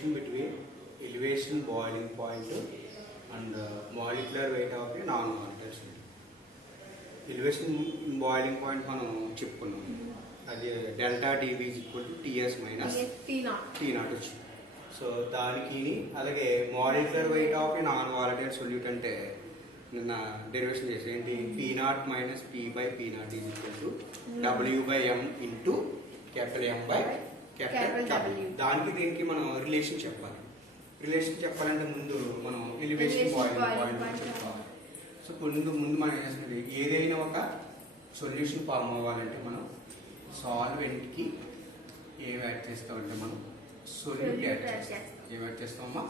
relation between elevation boiling point and molecular weight of a non-volatile solid. Elevation boiling point మనం చెప్పుకున్నాం, అది delta DB equal to TS minus T naught వచ్చింది. So దానికి అలాగే molecular weight of a non volatile solute అంటే నిన్న derivation చేసి ఏంటి, P naught minus P by P naught is equal to W by M into capital M by capital W. దానికి దీనికి మనం రిలేషన్ చెప్పాలి. రిలేషన్ చెప్పాలంటే ముందు మనం ఎలివేషన్ బాయిలింగ్ పాయింట్ చెప్పాలి. సో ముందు మనం ఏం చేస్తుంది, ఏదైనా ఒక సొల్యూషన్ ఫామ్ అవ్వాలంటే మనం సాల్వెంట్కి ఏం యాడ్ చేస్తామంటే మనం సొల్యూట్ యాడ్ చేస్తాం. ఏం యాడ్ చేస్తామమ్మా?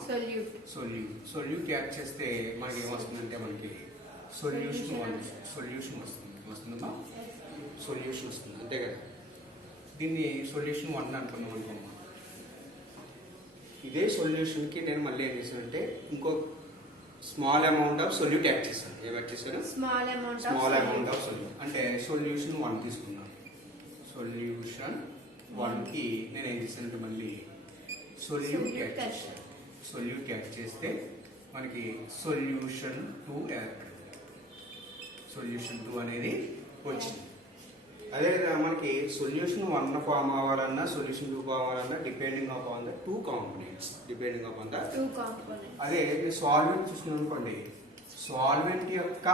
సొల్యూట్ యాడ్ చేస్తే మనకి ఏమొస్తుందంటే మనకి సొల్యూషన్ వస్తుందమ్మా, సొల్యూషన్ వస్తుంది, అంతే కదా. దీన్ని సొల్యూషన్ 1 అనుకున్నాం అనుకోమ్మా. ఇదే సొల్యూషన్కి నేను మళ్ళీ ఏం చేశానంటే ఇంకో small amount of solute add చేస్తాను. ఏం యాడ్ చేశాను? Small amount of solute. అంటే సొల్యూషన్ 1 తీసుకున్నాను. సొల్యూషన్ 1కి నేను ఏం చేశానంటే మళ్ళీ సొల్యూట్ యాడ్ చేస్తాను. సొల్యూట్ యాడ్ చేస్తే మనకి సొల్యూషన్ 2 అనేది వచ్చింది. అదేవిధంగా మనకి సొల్యూషన్ 1 ఫామ్ అవ్వాలన్నా సొల్యూషన్ 2 ఫామ్ అవ్వాలన్నా డిపెండింగ్ అపాన్ ద 2 కాంపోనెంట్స్. అదే సాల్వెంట్ చూసుకున్నాం అనుకోండి, సాల్వెంట్ యొక్క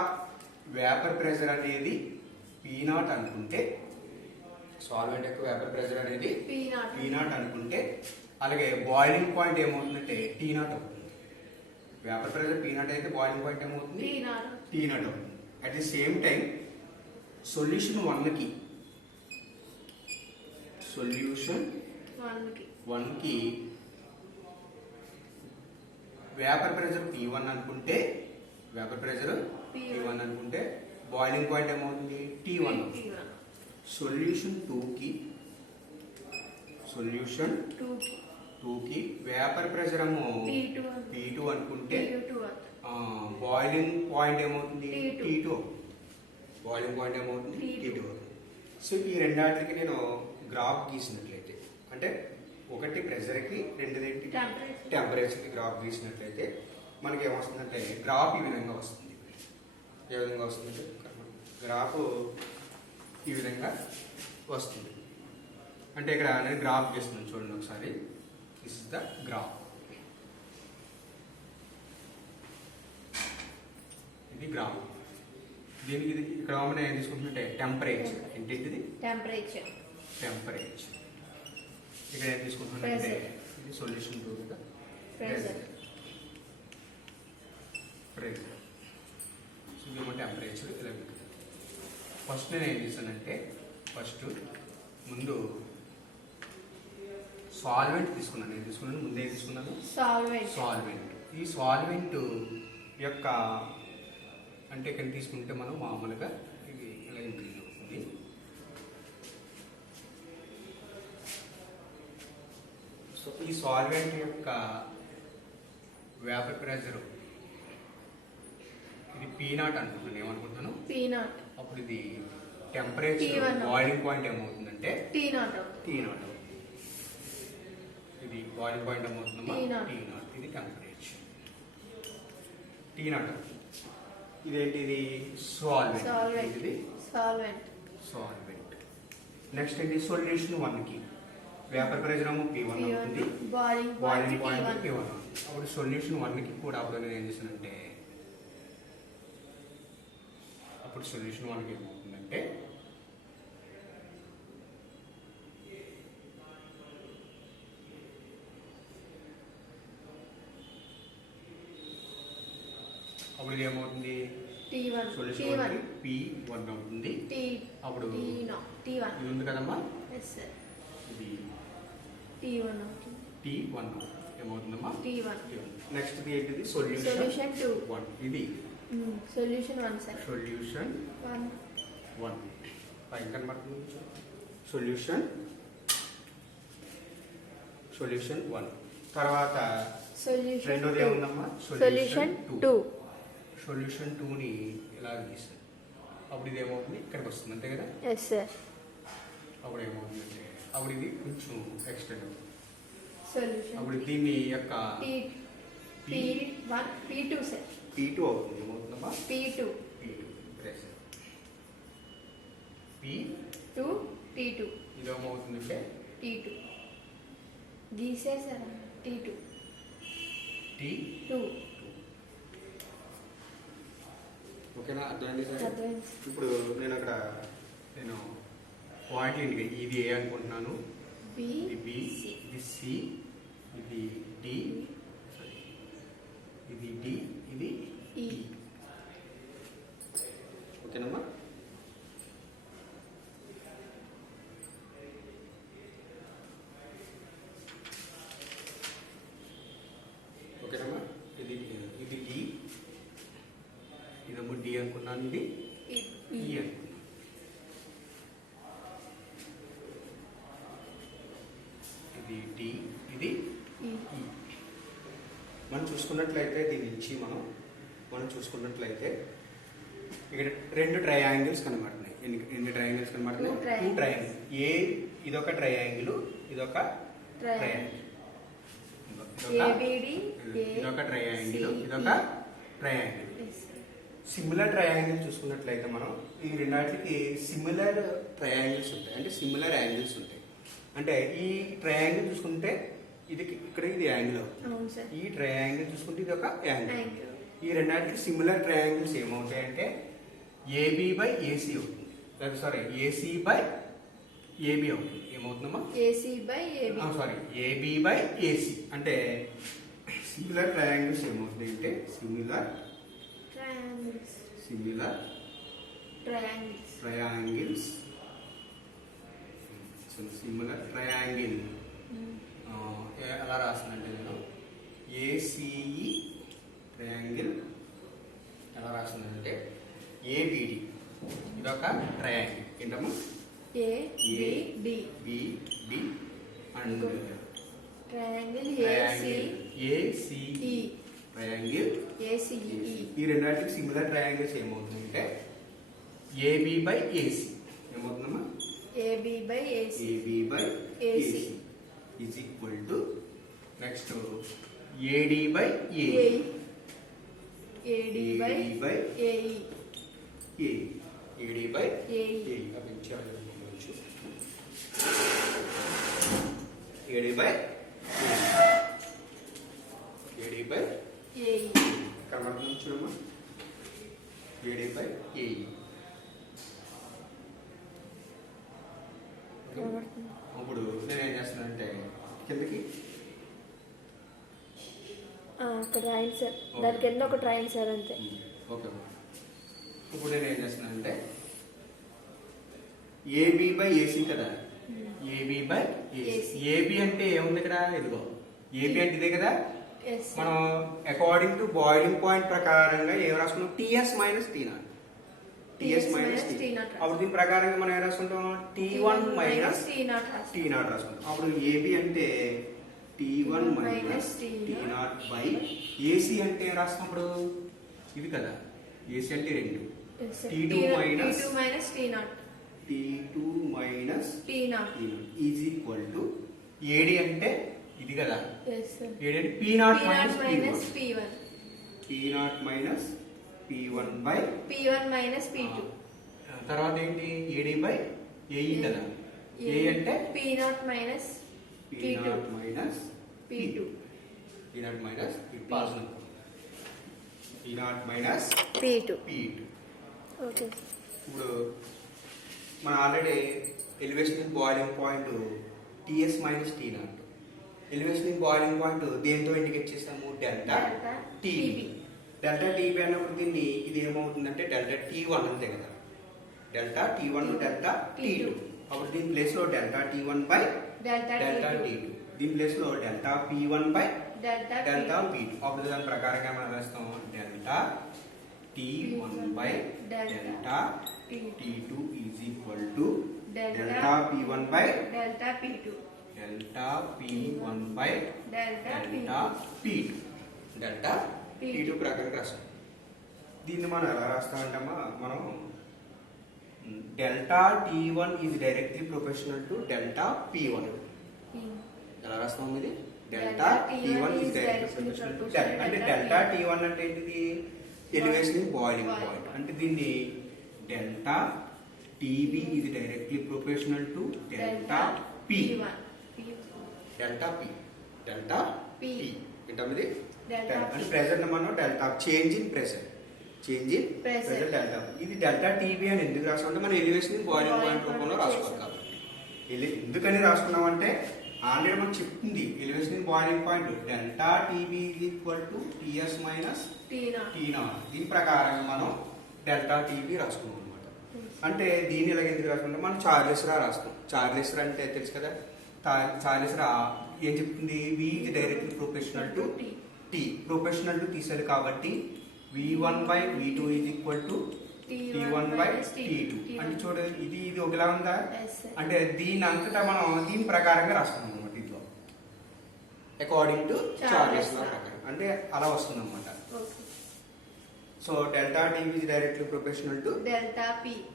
వేపర్ ప్రెషర్ అనేది P0 అనుకుంటే, సాల్వెంట్ యొక్క వేపర్ ప్రెషర్ అనేది P0 అనుకుంటే, అలాగే బాయిలింగ్ పాయింట్ ఏమవుతుందంటే T0 అవుతుంది. వేపర్ ప్రెషర్ P0 అయితే బాయిలింగ్ పాయింట్ ఏమవుతుంది? T0 అవుతుంది. At the same time solution 1కి వేపర్ ప్రెషర్ P1 అనుకుంటే, బాయిలింగ్ పాయింట్ ఏమవుతుంది? T1. సొల్యూషన్ 2కి వేపర్ ప్రెషర్ ఏమో P2 అనుకుంటే బాయిలింగ్ పాయింట్ ఏమవుతుంది? T2. బాయిలింగ్ పాయింట్ ఏమవుతుంది? T2. సో ఈ రెండాటికి నేను గ్రాఫ్ గీసినట్లయితే, అంటే ఒకటి ప్రెషర్కి, రెండోది టెంపరేచర్కి గ్రాఫ్ గీసినట్లయితే మనకి ఏమొస్తుందంటే గ్రాఫ్ ఈ విధంగా వస్తుంది. ఏ విధంగా వస్తుందంటే గ్రాఫ్ ఈ విధంగా వస్తుంది. అంటే ఇక్కడ నేను గ్రాఫ్ గీస్తున్నాను, చూడండి ఒకసారి. This is the graph. ఇది గ్రాఫ్. దీనికి ఇక్కడ మనం ఏం తీసుకుంటుంటే టెంపరేచర్. ఏంటిది? టెంపరేచర్. ఇక్కడ ఏం తీసుకుంటుంటే ఇది సొల్యూషన్ 2 కదా, ప్రెషర్. సో ఇదేమో టెంపరేచర్. ఇలా ఫస్ట్ నేను ఏం చేశానంటే ముందు సాల్వెంట్ తీసుకున్నాను. ముందు ఏం తీసుకున్నాను? సాల్వెంట్. ఈ సాల్వెంట్ యొక్క అంటే ఇక్కడ తీసుకుంటే మనం మామూలుగా ఇది ఇలా ఇంక్రీజ్ అవుతుంది. సో ఈ సాల్వెంట్ యొక్క వేపర్ ప్రెషర్ ఇది P0 అనుకుంటున్నాను. ఏమనుకుంటున్నాను? P0. అప్పుడు ఇది టెంపరేచర్ బాయిలింగ్ పాయింట్ ఏమవుతుందంటే T0. ఇది బాయిలింగ్ పాయింట్ ఏమవుతుందమ్మా? T0. ఇది టెంపరేచర్ T0. ఇదేంటి? ఇది సాల్వెంట్. నెక్స్ట్ ఏంటి? సొల్యూషన్ 1కి వేపర్ ప్రెషర్ ఏమో P1 అవుతుంది, బాయిలింగ్ పాయింట్ P1. అప్పుడు సొల్యూషన్ 1కి కూడా అప్పుడు నేను ఏం చేశానంటే, అప్పుడు సొల్యూషన్ 1కి ఏమవుతుందంటే అప్పుడు ఇది ఏమవుతుంది? సొల్యూషన్ 1కి P1 అవుతుంది. అప్పుడు ఇది ఉంది కదమ్మా, ఇది T1 ఏమవుతుందమ్మా? T1. నెక్స్ట్ ఏంటిది? సొల్యూషన్ 1. ఇది సొల్యూషన్ 1. పైన కనబడుతుంది సొల్యూషన్ 1. తర్వాత రెండోది ఏముందమ్మా? సొల్యూషన్ 2. సొల్యూషన్ 2ని ఇలా గీస్తాను. అప్పుడు ఇది ఏమవుతుంది? ఇక్కడికి వస్తుంది, అంతే కదా? అప్పుడు ఏమవుతుందంటే అప్పుడు ఇది కొంచెం ఎక్స్టెండ్ అవుతుంది. సొల్యూషన్ అప్పుడు దీని యొక్క P1 P2 సార్ P2 అవుతుంది. ఏమవుతుందమ్మా? P2 P2 T2 ఇది ఏమవుతుందంటే T2 గీసేసారా T2 T2. ఓకేనా? అర్థమైంది సార్? అర్థమైంది. ఇప్పుడు నేను అక్కడ పాయింట్లు ఇంటికి ఇది ఏ అనుకుంటున్నాను, ఇది బి, ఇది సి, ఇది డి, ఇది డి, ఇది E. ఓకేనమ్మా? ఓకేనమ్మా? ఇది ఇది డి, ఇదేమో డి అనుకున్నాను, ఇది ఈ అనుకున్నాను. ఇది డి, ఇది E. ఈ. మనం చూసుకున్నట్లయితే దీని నుంచి మనం చూసుకున్నట్లయితే ఇక్కడ రెండు ట్రయాంగిల్స్ కనబడుతున్నాయి. ఎన్ని ట్రయాంగిల్స్ కనబడుతున్నాయి? Two triangle. ఇదొక ట్రయాంగిల్, ఇదొక ట్రయాంగిల్. ABD ఇదొక ట్రయాంగిల్, ఇదొక ట్రయాంగిల్. సిమిలర్ ట్రయాంగిల్ చూసుకున్నట్లయితే మనం ఈ రెండాటికి సిమిలర్ ట్రయాంగిల్స్ ఉంటాయి, అంటే సిమిలర్ యాంగిల్స్ ఉంటాయి. అంటే ఈ ట్రయాంగిల్ చూసుకుంటే ఇది ఇక్కడ ఇది యాంగిల్ అవుతుంది. అవును సార్. ఈ ట్రయాంగిల్ చూసుకుంటే ఇది ఒక యాంగిల్. యాంగిల్. ఈ రెండాటికి సిమిలర్ ట్రయాంగిల్స్ ఏమవుతాయంటే ఏబి బై ఏసీ అవుతుంది. సారీ, ఏసీ బై ఏబి అవుతుంది. ఏమవుతుందమ్మా? AC by AB. Sorry, AB by AC. అంటే సిమిలర్ ట్రయాంగిల్స్ ఏమవుతుంది అంటే similar Triangles. Triangles similar triangle ఎలా రాస్తుందంటే నేను ఏసీఈ ట్రయాంగిల్ ఎలా రాస్తుందంటే ఏబిడి ఇదొక ట్రయాంగిల్. ఏంటమ్మా? ABD. BD and Triangle ACE triangle. ACE. ఈ రెండాటికి సిమిలర్ ట్రయాంగిల్స్ ఏమవుతుందంటే ఏబి బై ఏసీ. ఏమవుతుందమ్మా? AB by AC. AB by AC AC is equal to next AD by A. AD by AE. AD by AE. AD by AD by AE. కనబడుతుంది చూడమ్మా, AD by AE. ఇప్పుడు నేను ఏం చేస్తున్నానంటే కిందకి ఒక రాయండి సార్, దాని కింద ఒక రాయండి సార్ అంతే. ఓకే. ఇప్పుడు నేను ఏం చేస్తున్నానంటే ఏబి బై ఏసీ కదా, ఏబి బై ఏసీ. ఏబి అంటే ఏముంది ఇక్కడ? ఇదిగో ఏబి అంటే ఇదే కదా. Yes. మనం అకార్డింగ్ టు బాయిలింగ్ పాయింట్ ప్రకారంగా ఏం రాసుకున్నాం? TS minus T naught. TS minus T naught. అప్పుడు దీని ప్రకారంగా మనం ఏం రాసుకుంటాం? T1 మైనస్ టీ నాట్ రాసుకుంటాం. అప్పుడు ఏబి అంటే T1 minus T naught by AC అంటే ఏం రాసినప్పుడు ఇది కదా, ఏసీ అంటే 2. T2 minus T2 minus T naught. Is equal to AD అంటే ఇది కదా. Yes sir. ఏడి అంటే P naught minus minus P1. P naught minus P1 by P1 minus P2. తర్వాత ఏంటి? ఏడి బై ఏఈ కదా. ఏ అంటే P naught minus P P2. Naught minus P2. P naught minus పాల్సిన P naught minus P2. P2. Okay. ఇప్పుడు మనం already elevation boiling point TS minus T naught. Elevation boiling point దేంతో indicate చేసాము? Delta TB. Delta TB అన్నప్పుడు దీన్ని ఇది ఏమవుతుందంటే delta T1 అంతే కదా. Delta T1 delta T2. అప్పుడు దీని ప్లేస్ లో delta T1 by delta T2. దీని ప్లేస్ లో delta P1 by delta P2. అప్పుడు దాని ప్రకారంగా మనం రాస్తాం delta T1 by delta T2 is equal to delta P1 by Delta P2. Delta P1 by Delta delta P2. Delta P2 ప్రకారం రాస్తాం. దీన్ని మనం ఎలా రాస్తామంటమ్మా? మనం delta T1 is directly proportional to delta P1. ఎలా రాస్తాం ఇది? Delta T1 is directly proportional to అంటే డెల్టా T1 అంటే ఏంటిది ఎలివేషన్ ఇన్ బాయిలింగ్ పాయింట్ అంటే దీన్ని delta TB is directly proportional to delta P delta P ఏంటమ్మా ఇది అంటే ప్రెజర్ మనం delta change in pressure delta ఇది డెల్టా TB అని ఎందుకు రాసుకుంటే మనం ఎలివేషన్ ఇన్ బాయిలింగ్ పాయింట్ రూపంలో రాసుకోవాలి కాబట్టి ఎందుకని రాసుకున్నామంటే ఆల్రెడీ మనకు చెప్తుంది elevation in boiling point delta TB is equal to TS minus T0 దీని ప్రకారం మనం డెల్టా TB రాసుకున్నాం అనమాట అంటే దీన్ని ఇలాగ ఎందుకు రాసుకుంటే మనం చార్లెస్ రా రాస్తాం చార్లెస్ రా అంటే తెలుసు కదా చార్లెస్ రా ఏం చెప్తుంది V is directly proportional to T proportional to తీసేది కాబట్టి V1/V2 is equal to T1/T2 అంటే చూడ ఇది ఒకలా ఉందా అంటే దీని అంతటా మనం దీని ప్రకారంగా రాసుకున్నాం అనమాట దీంట్లో అకార్డింగ్ టు చార్లెస్ లా ప్రకారం అంటే అలా వస్తుంది అనమాట so delta TB is directly proportional to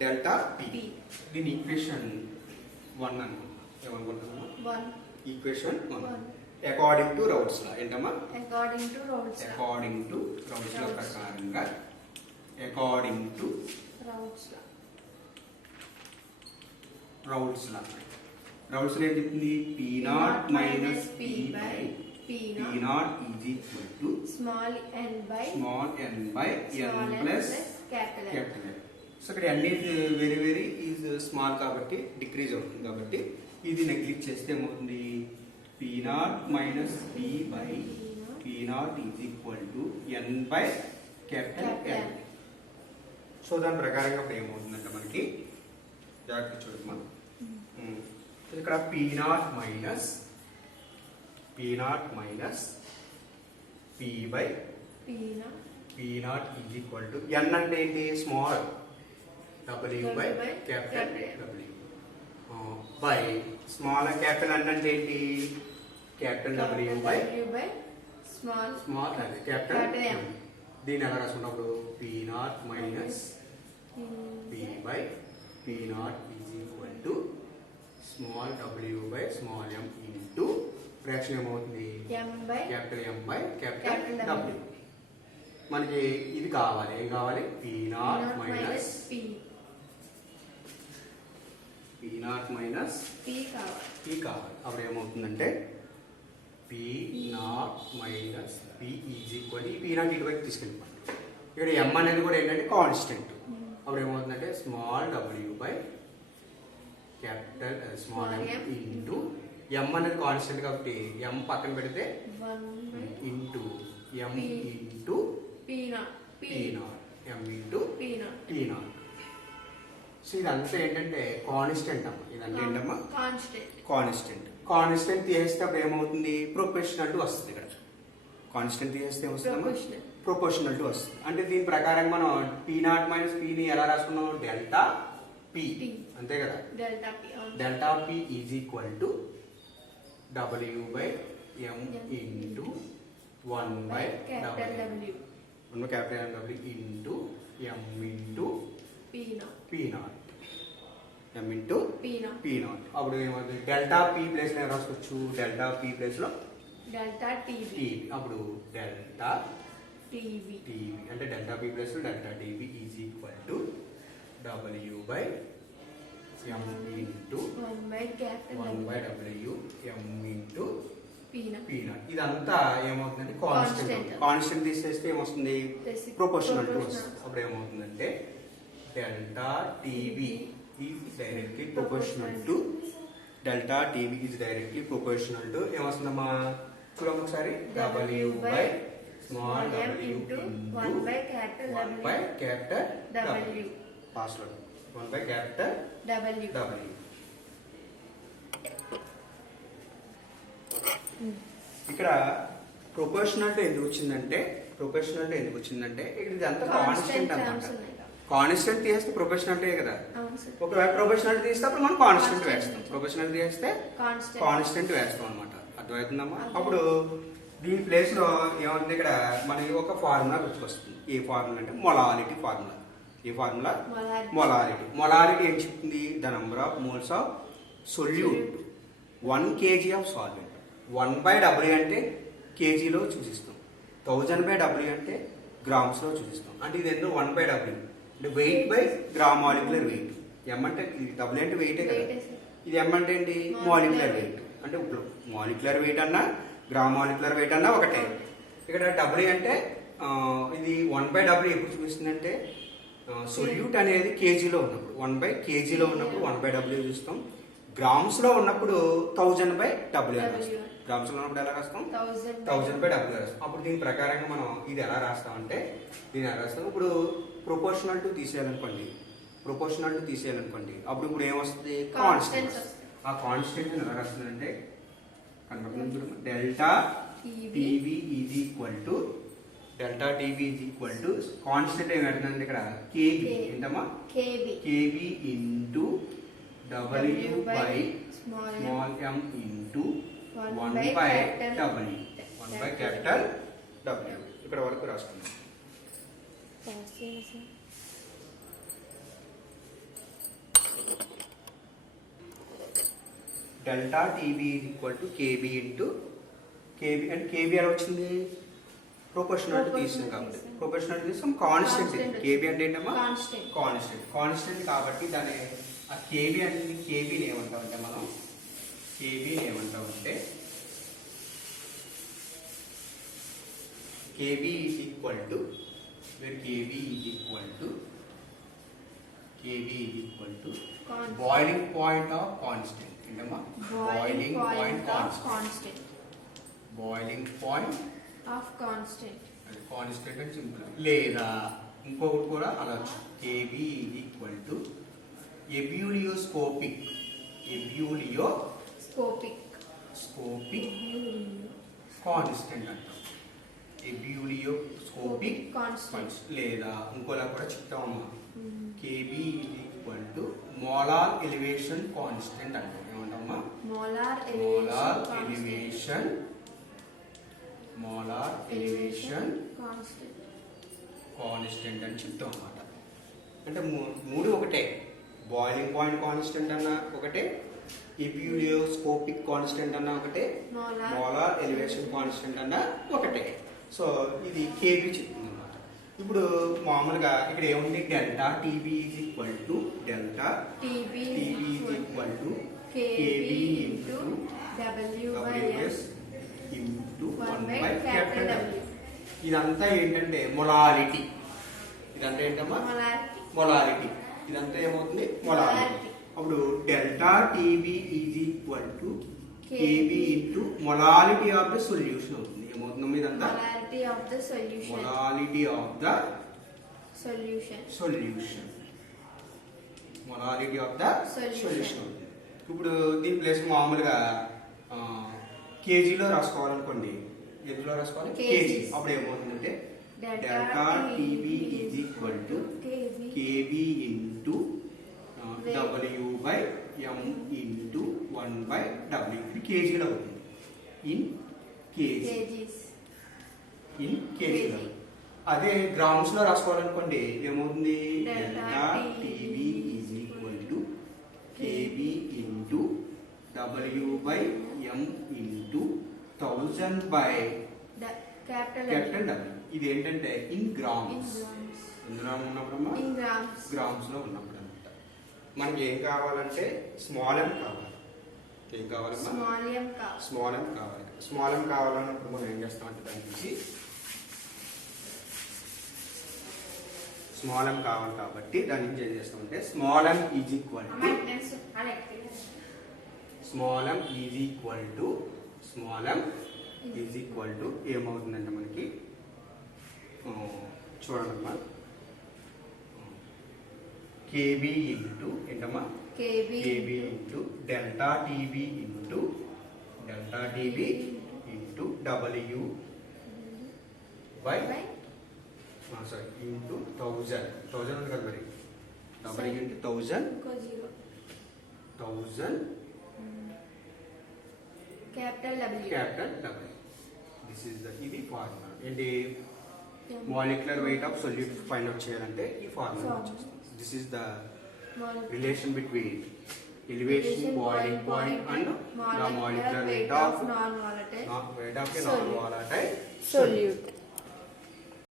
delta P దీని ఈక్వేషన్ 1 అనుకుంటున్నాం ఏమనుకుంటున్నామా equation 1 according to Raoult's law ఏంటమ్మా అకార్డింగ్ టు రౌల్స్ లా ప్రకారంగా అకార్డింగ్ టు రౌల్స్ లా ఏం చెప్తుంది P0 minus P0 is equal to small n by n plus capital N so ఇక్కడ n is very is small కాబట్టి decrease అవుతుంది కాబట్టి ఇది neglect చేస్తే ఏమవుతుంది P0 minus P by P0 is equal to n by capital N so దాని ప్రకారంగా ఇప్పుడు ఏమవుతుందంటే మనకి జాగ్రత్త చూడమ్మా ఇక్కడ P0 minus P by P0 is equal to n అంటే ఏంటి small W by capital W by small capital N అంటే ఏంటి క్యాపిటల్ W బై స్మాల్ అది క్యాపిటల్ M దీన్ని ఎలా రాసుకున్నప్పుడు P0 minus P by P0 is equal to small W by small m into fraction ఏమవుతుంది capital M by capital W మనకి ఇది కావాలి ఏం కావాలి P0 మైనస్ P కావాలి అప్పుడు ఏమవుతుందంటే P0 minus P is equal ఈ P0 ఇటువైపు తీసుకెళ్ళిపోండి ఇక్కడ M అనేది కూడా ఏంటంటే కాన్స్టెంట్ అప్పుడు ఏమవుతుందంటే small W by capital small M into M అనేది కాన్స్టెంట్ కాబట్టి M పక్కన పెడితే into M into P0 M into P0 so ఇదంతా ఏంటంటే కాన్స్టెంట్ అమ్మ ఇదంతా ఏంటమ్మా కాన్స్టెంట్ తీసేస్తే అప్పుడు ఏమవుతుంది ప్రొపోర్షనల్ టు వస్తుంది ఇక్కడ కాన్స్టెంట్ తీసేస్తే ఏమొస్తుందమ్మా ప్రొపోర్షనల్ టు వస్తుంది అంటే దీని ప్రకారం మనం P0 మైనస్ Pని ఎలా రాసుకున్నాం డెల్టా P అంతే కదా delta P is equal to W by M into 1 by W 1 by capital W into M into P0 M into P0 అప్పుడు ఏమవుతుంది డెల్టా P ప్లేస్ లో రాసుకోవచ్చు డెల్టా P ప్లేస్ లో delta TB అప్పుడు delta TB అంటే delta P place లో delta TB is equal to W by M into 1 by W M into P0 ఇదంతా ఏమవుతుందంటే కాన్స్టెంట్ తీసేస్తే ఏమొస్తుంది ప్రొపోర్షనల్ టు వస్తుంది అప్పుడు ఏమవుతుందంటే delta TB is directly proportional to ఏమొస్తుందమ్మా చూడమ్మ ఒకసారి W by small W into 1 by capital W pass లో 1 by capital W ఇక్కడ ప్రొపోర్షనల్ టు ఎందుకు వచ్చిందంటే ఇక్కడ ఇదంతా కాన్స్టెంట్ అన్నమాట కాన్స్టెంట్ తీస్తే ప్రొఫెషనల్ కదా ఒకవేళ ప్రొఫెషనల్ తీస్తే అప్పుడు మనం కాన్స్టెంట్ వేస్తాం ప్రొఫెషనల్ తీస్తే కాన్స్టెంట్ వేస్తాం అనమాట అర్థమవుతుందమ్మా అప్పుడు దీని ప్లేస్ లో ఏమవుతుంది ఇక్కడ మనకి ఒక ఫార్ములా గుర్తుకొస్తుంది ఏ ఫార్ములా అంటే మొలారిటీ ఫార్ములా ఈ ఫార్ములా మొలారిటీ ఏం చెప్తుంది the number of moles of solute 1 kg of solvent 1/W అంటే కేజీలో చూసిస్తాం, 1000/W అంటే గ్రామ్స్లో చూసిస్తాం. అంటే ఇది ఎందుకు 1/W అంటే weight by gram molecular weight. M అంటే ఇది W అంటే వెయిటే కదా, ఇది ఎం అంటే ఏంటి మాలిక్యులర్ వెయిట్. అంటే ఇప్పుడు మాలిక్యులర్ వెయిట్ అన్నా గ్రామ్ మాలిక్యులర్ వెయిట్ అన్నా ఒకటే. ఇక్కడ W అంటే ఇది 1/W ఎప్పుడు చూపిస్తుందంటే సొల్యూట్ అనేది కేజీలో ఉన్నప్పుడు 1/kgలో ఉన్నప్పుడు 1/W చూస్తాం. గ్రామ్స్లో ఉన్నప్పుడు 1000/W అని రాస్తాం. గ్రామ్స్లో ఉన్నప్పుడు ఎలా రాస్తాం 1000/W రాస్తాం. అప్పుడు దీని ప్రకారంగా మనం ఇది ఎలా రాస్తామంటే దీన్ని ఎలా రాస్తాం. ఇప్పుడు ప్రొపోర్షనల్ టు తీసేయాలనుకోండి, అప్పుడు ఇప్పుడు ఏమొస్తుంది కాన్స్టెంట్. ఆ కాన్స్టెంట్ ఎలా రాస్తుందంటే delta TV is equal to constant ఏమంటుందంటే ఇక్కడ కేబీ ఏంటమ్మా KB into W by small m into 1/W capital W. ఇక్కడ వరకు రాసుకున్నాం. Delta TB is equal to KB into KB. And KB ఎలా వచ్చింది ప్రొపోర్షనల్ తీసాం కాబట్టి ప్రొపోర్షనల్ తీసాం. కాన్స్టెంట్ కేబీ అంటే ఏంటమ్మా కాన్స్టెంట్ కాబట్టి దాని ఆ కేబీ అనేది కేబీని ఏమంటామంటే మనం KB is equal to boiling point of constant ఏంటమ్మా బాయిలింగ్ పాయింట్ ఆఫ్ కాన్స్టెంట్ అని సింపుల్. లేదా ఇంకొకటి కూడా అనొచ్చు KB is equal to ebullioscopic constant అంటాం. Ebullioscopic constant. లేదా ఇంకోలా కూడా చెప్తామమ్మా KB is equal to molar elevation constant అంటాం. ఏమంటామమ్మా మోలార్ ఎలివేషన్ కాన్స్టెంట్ అని చెప్తాం అన్నమాట. అంటే మూడు ఒకటే, బాయిలింగ్ పాయింట్ కాన్స్టెంట్ అన్న ఒకటే, ఎబ్యూలియోస్కోపిక్ కాన్స్టెంట్ అన్న ఒకటే, మోలార్ ఎలివేషన్ కాన్స్టెంట్ అన్న ఒకటే. సో ఇది కేబీ చెప్తుంది అన్నమాట. ఇప్పుడు మామూలుగా ఇక్కడ ఏముంది delta TB is equal to KB into WS into 1/W. ఇదంతా ఏంటంటే మొలారిటీ. ఇదంతా ఏంటమ్మా మొలారిటీ. ఇదంతా ఏమవుతుంది మొలారిటీ. అప్పుడు delta TB is equal to KB into molarity of the solution అవుతుంది. ఏమవుతుందమ్మా ఇదంతా మొలారిటీ ఆఫ్ ద సొల్యూషన్ అవుతుంది. ఇప్పుడు దీని ప్లేస్ మామూలుగా కేజీలో రాసుకోవాలనుకోండి. ఎందులో రాసుకోవాలి కేజీ. అప్పుడు ఏమవుతుందంటే delta TB is equal to KB into W by M into 1/W. ఇది కేజీలో అవుతుంది. ఇన్ కేజీలో. అదే గ్రామ్స్ లో రాసుకోవాలనుకోండి ఏమవుతుంది delta TB is equal to KB into W by M into 1000 by capital W. ఇది ఏంటంటే ఇన్ గ్రామ్స్. ఇందులో ఉన్నప్పుడమ్మా గ్రామ్స్ లో ఉన్నప్పుడు అనమాట. మనకి ఏం కావాలంటే స్మాల్ m కావాలి. ఏం కావాలమ్మా స్మాల్ m కావాలి. స్మాల్ m కావాలన్నప్పుడు మనం ఏం చేస్తామంటే దాని నుంచి స్మాల్ m కావాలి కాబట్టి దాని నుంచి ఏం చేస్తామంటే small m is equal to ఏమవుతుందంటే మనకి చూడండమ్మా కేబీ ఇంటూ ఏంటమ్మా KB into delta TB into W by into 1000 ఉంది కదా మరి W into 1000 capital W. This is the ఇది ఫార్ములా. ఏంటి molecular weight of solute find out చేయాలంటే ఈ ఫార్ములా వచ్చేస్తుంది. This is the relation between elevation, boiling point and the molecular weight of non-volatile non-volatile solute.